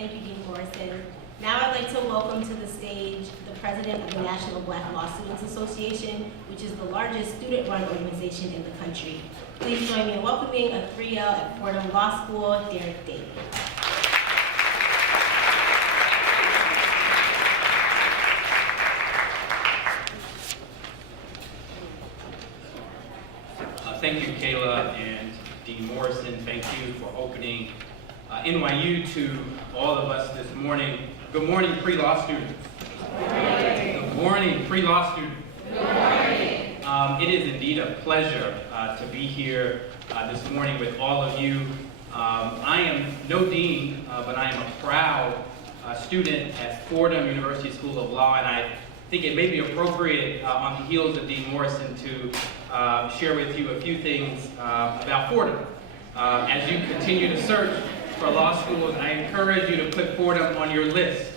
Thank you, Dean Morrison. Now I'd like to welcome to the stage the president of the National Black Law Students Association, which is the largest student-run organization in the country. Please join me in welcoming a 3L at Fordham Law School, Derick Dailey. Thank you, Kayla and Dean Morrison. Thank you for opening NYU to all of us this morning. Good morning, pre-law students. Good morning, pre-law students. Good morning. It is indeed a pleasure to be here this morning with all of you. I am no dean, but I am a proud student at Fordham University School of Law, and I think it may be appropriate on the heels of Dean Morrison to share with you a few things about Fordham. As you continue to search for law schools, I encourage you to put Fordham on your list.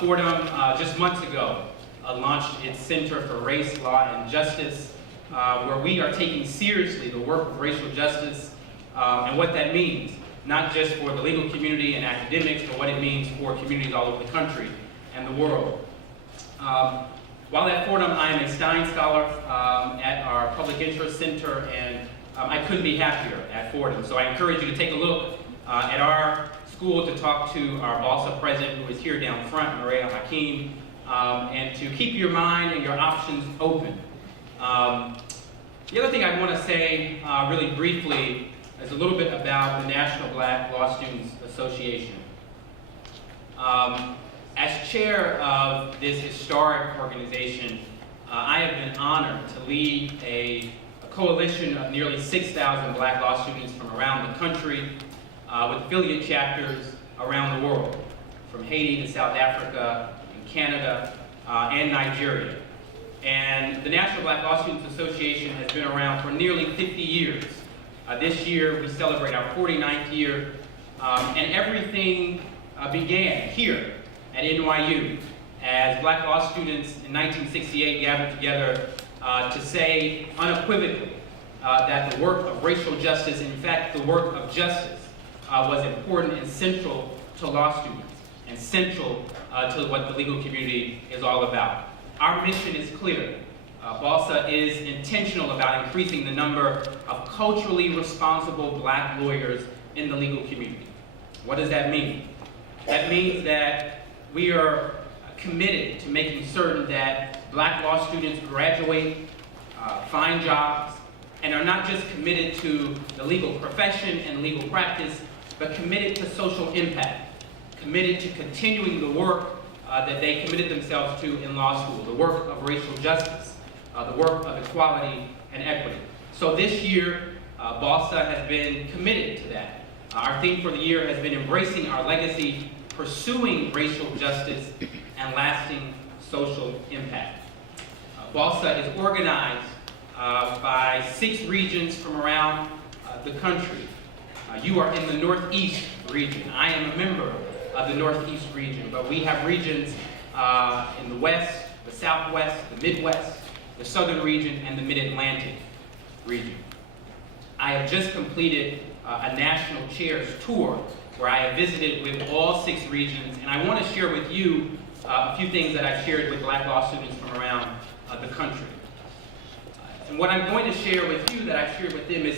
Fordham, just months ago, launched its Center for Race, Law, and Justice, where we are taking seriously the work of racial justice and what that means, not just for the legal community and academics, but what it means for communities all over the country and the world. While at Fordham, I am a Stein Scholar at our Public Interest Center, and I couldn't be happier at Fordham. So I encourage you to take a look at our school, to talk to our BALSA president, who is here down front, Maria Hakeem, and to keep your mind and your options open. The other thing I want to say really briefly is a little bit about the National Black Law Students Association. As chair of this historic organization, I have been honored to lead a coalition of nearly 6,000 black law students from around the country with affiliate chapters around the world, from Haiti to South Africa and Canada and Nigeria. And the National Black Law Students Association has been around for nearly 50 years. This year we celebrate our 49th year, and everything began here at NYU, as black law students in 1968 gathered together to say unequivocally that the work of racial justice, in fact, the work of justice, was important and central to law students and central to what the legal community is all about. Our mission is clear. BALSA is intentional about increasing the number of culturally responsible black lawyers in the legal community. What does that mean? That means that we are committed to making certain that black law students graduate, find jobs, and are not just committed to the legal profession and legal practice, but committed to social impact, committed to continuing the work that they committed themselves to in law school, the work of racial justice, the work of equality and equity. So this year, BALSA has been committed to that. Our theme for the year has been embracing our legacy, pursuing racial justice, and lasting social impact. BALSA is organized by 6 regions from around the country. You are in the Northeast region. I am a member of the Northeast region, but we have regions in the West, the Southwest, the Midwest, the Southern region, and the Mid-Atlantic region. I have just completed a national chairs tour where I have visited with all 6 regions, and I want to share with you a few things that I've shared with black law students from around the country. And what I'm going to share with you that I've shared with them is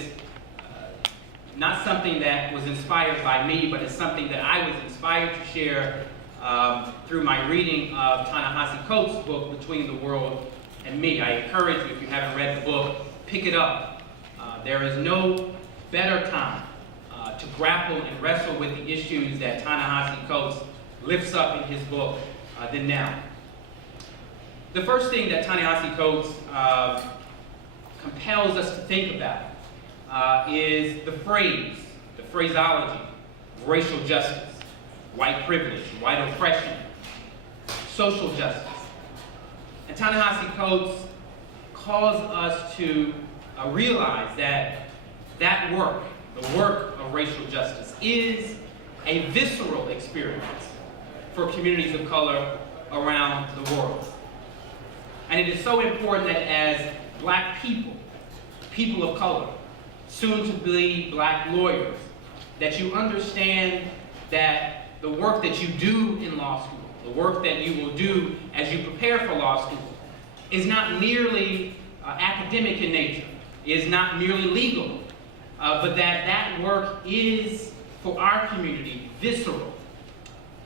not something that was inspired by me, but it's something that I was inspired to share through my reading of Ta-Nehisi Coates' book, Between the World and Me. I encourage you, if you haven't read the book, pick it up. There is no better time to grapple and wrestle with the issues that Ta-Nehisi Coates lifts up in his book than now. The first thing that Ta-Nehisi Coates compels us to think about is the phraseology of racial justice, white privilege, white oppression, social justice. And Ta-Nehisi Coates calls us to realize that that work, the work of racial justice, is a visceral experience for communities of color around the world. And it is so important that as black people, people of color, soon to be black lawyers, that you understand that the work that you do in law school, the work that you will do as you prepare for law school, is not merely academic in nature, is not merely legal, but that work is, for our community, visceral.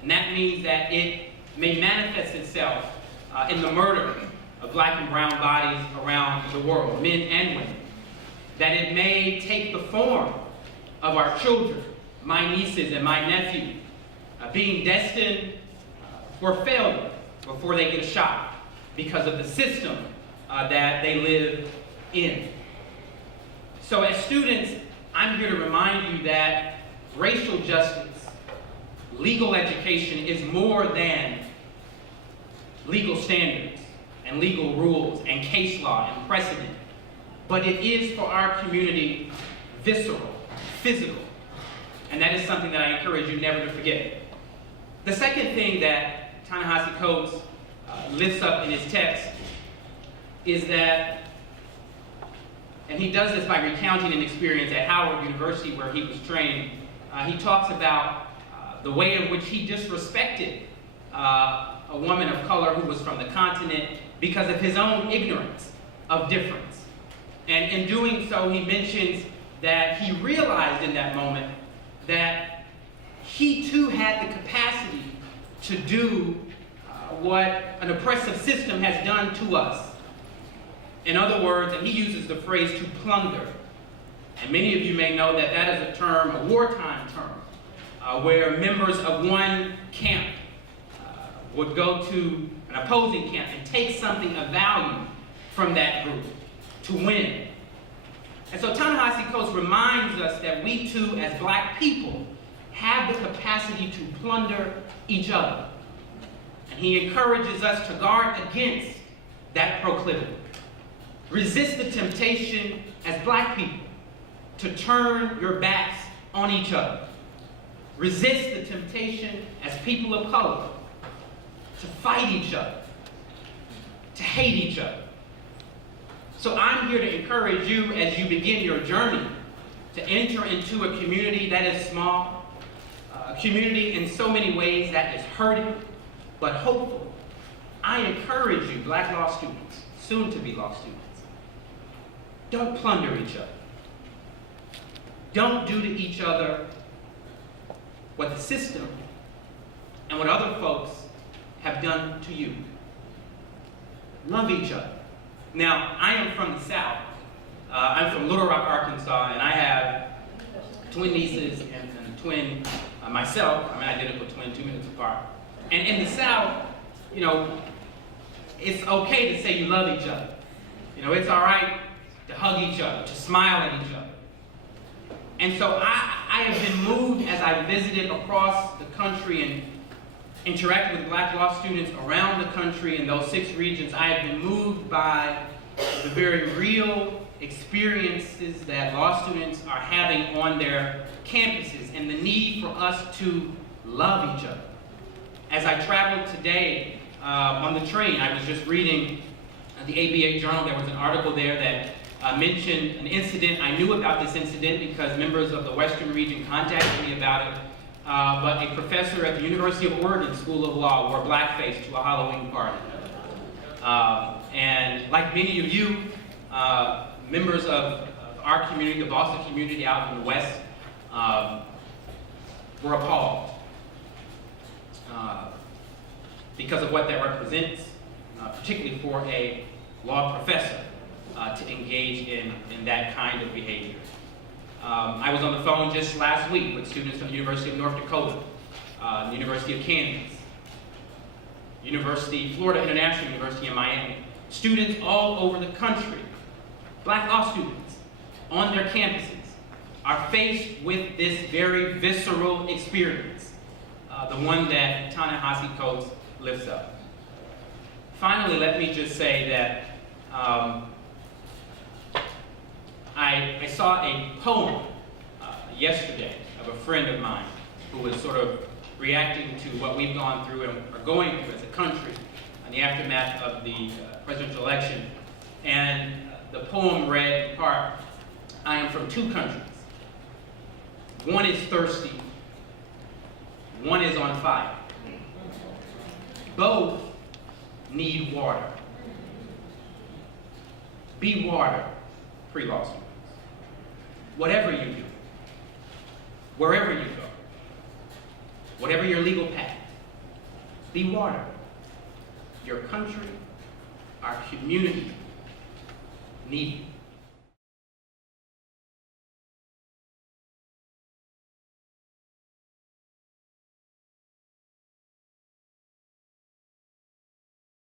And that means that it may manifest itself in the murder of black and brown bodies around the world, men and women. That it may take the form of our children, my nieces and my nephews, being destined for failure before they get a shot because of the system that they live in. So as students, I'm here to remind you that racial justice, legal education is more than legal standards and legal rules and case law and precedent, but it is for our community visceral, physical, and that is something that I encourage you never to forget. The second thing that Ta-Nehisi Coates lifts up in his text is that, and he does this by recounting an experience at Howard University where he was trained. He talks about the way in which he disrespected a woman of color who was from the continent because of his own ignorance of difference. And in doing so, he mentions that he realized in that moment that he too had the capacity to do what an oppressive system has done to us. In other words, and he uses the phrase to plunder. And many of you may know that that is a term, a wartime term, where members of one camp would go to an opposing camp and take something of value from that group to win. And so Ta-Nehisi Coates reminds us that we too, as black people, have the capacity to plunder each other. And he encourages us to guard against that proclivity. Resist the temptation as black people to turn your backs on each other. Resist the temptation as people of color to fight each other, to hate each other. So I'm here to encourage you as you begin your journey to enter into a community that is small, a community in so many ways that is hurting, but hopeful. I encourage you, black law students, soon to be law students, don't plunder each other. Don't do to each other what the system and what other folks have done to you. Love each other. Now, I am from the South. I'm from Little Rock, Arkansas, and I have twin nieces and a twin myself. I'm an identical twin, 2 minutes apart. And in the South, you know, it's okay to say you love each other. You know, it's all right to hug each other, to smile at each other. And so I have been moved as I visited across the country and interacted with black law students around the country in those 6 regions. I have been moved by the very real experiences that law students are having on their campuses and the need for us to love each other. As I traveled today on the train, I was just reading the ABA Journal. There was an article there that mentioned an incident. I knew about this incident because members of the Western region contacted me about it. But a professor at the University of Oregon School of Law wore blackface to a Halloween party. And like many of you, members of our community, the Boston community out in the West, were appalled because of what that represents, particularly for a law professor to engage in that kind of behavior. I was on the phone just last week with students from the University of North Dakota, the University of Kansas, Florida International University in Miami. Students all over the country, black law students on their campuses, are faced with this very visceral experience, the one that Ta-Nehisi Coates lifts up. Finally, let me just say that I saw a poem yesterday of a friend of mine who was sort of reacting to what we've gone through and are going through as a country in the aftermath of the presidential election. And the poem read in part, "I am from 2 countries. One is thirsty, One is on fire. Both need water. Be water, pre-law students. Whatever you do, wherever you go, whatever your legal path, be water. Your country, our community need you.